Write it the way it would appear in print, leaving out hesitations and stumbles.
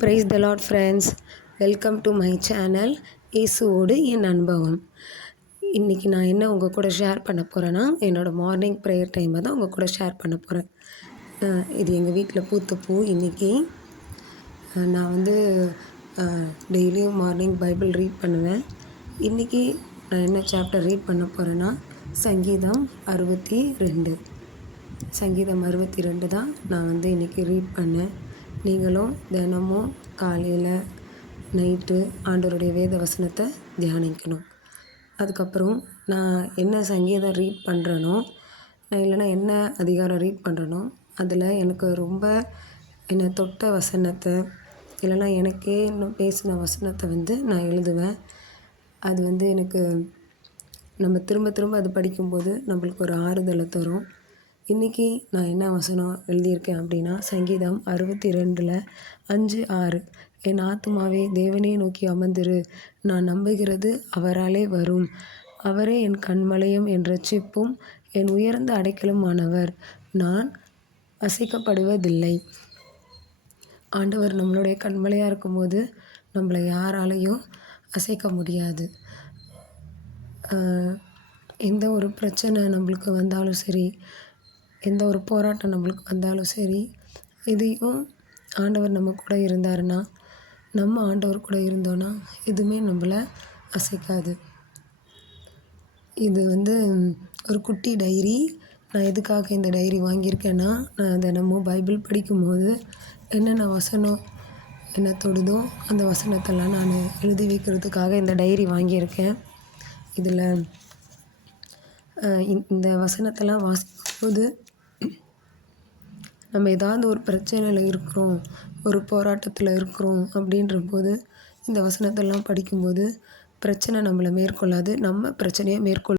Praise the Lord friends, welcome to my channel இயேசுவோடு என் அனுபவம். இன்றைக்கி நான் என்ன உங்கள் கூட ஷேர் பண்ண போகிறேன்னா, என்னோடய மார்னிங் ப்ரேயர் டைமை தான் உங்கள் கூட ஷேர் பண்ண போகிறேன். இது எங்கள் வீட்டில் பூத்த பூ. இன்றைக்கி நான் வந்து டெய்லியும் மார்னிங் பைபிள் ரீட் பண்ணுவேன். இன்றைக்கி நான் என்ன சாப்டர் ரீட் பண்ண போகிறேன்னா, சங்கீதம் 62. சங்கீதம் 62 தான் நான் வந்து இன்றைக்கி ரீட் பண்ணேன். நீங்களும் தினமும் காலையில் நைட்டு ஆண்டவருடைய வேத வசனத்தை தியானிக்கணும். அதுக்கப்புறம் நான் என்ன சங்கீதம் ரீட் பண்ணுறேனோ, இல்லைன்னா என்ன அதிகாரம் ரீட் பண்ணுறேனோ, அதில் எனக்கு ரொம்ப என்னை தொட்ட வசனத்தை, இல்லைன்னா எனக்கே இன்னும் பேசின வசனத்தை வந்து நான் எழுதுவேன். அது வந்து எனக்கு நம்ம திரும்ப திரும்ப அது படிக்கும்போது நம்மளுக்கு ஒரு ஆறுதலை தரும். இன்றைக்கி நான் என்ன வசனம் எழுதியிருக்கேன் அப்படின்னா, சங்கீதம் 62 5, 6. என் ஆத்துமாவே தேவனே நோக்கி அமர்ந்திரு, நான் நம்புகிறது அவராலே வரும். அவரே என் கன்மலையும் என் இரட்சிப்பும் என் உயர்ந்த அடைக்கலுமானவர், நான் அசைக்கப்படுவதில்லை. ஆண்டவர் நம்மளுடைய கன்மலையாக இருக்கும்போது நம்மளை யாராலையும் அசைக்க முடியாது. எந்த ஒரு பிரச்சனை நம்மளுக்கு வந்தாலும் சரி, எந்த ஒரு போராட்டம் நம்மளுக்கு வந்தாலும் சரி, இதையும் ஆண்டவர் நம்ம கூட இருந்தாருன்னா, நம்ம ஆண்டவர் கூட இருந்தோன்னா எதுவுமே நம்மளை அசைக்காது. இது வந்து ஒரு குட்டி டைரி. நான் எதுக்காக இந்த டைரி வாங்கியிருக்கேன்னா, நான் தினமும் பைபிள் படிக்கும்போது என்னென்ன வசனம் என்ன தொடுதோ அந்த வசனத்தெல்லாம் நான் எழுதி வைக்கிறதுக்காக இந்த டைரி வாங்கியிருக்கேன். இதில் இந்த வசனத்தெல்லாம் வாசிக்கும்போது நம்ம ஏதாவது ஒரு பிரச்சனையில் இருக்கிறோம், ஒரு போராட்டத்தில் இருக்கிறோம் அப்படின்றபோது இந்த வசனத்தெல்லாம் படிக்கும்போது பிரச்சனை நம்மளை மேற்கொள்ளாது, நம்ம பிரச்சனையை மேற்கொள்ளும்.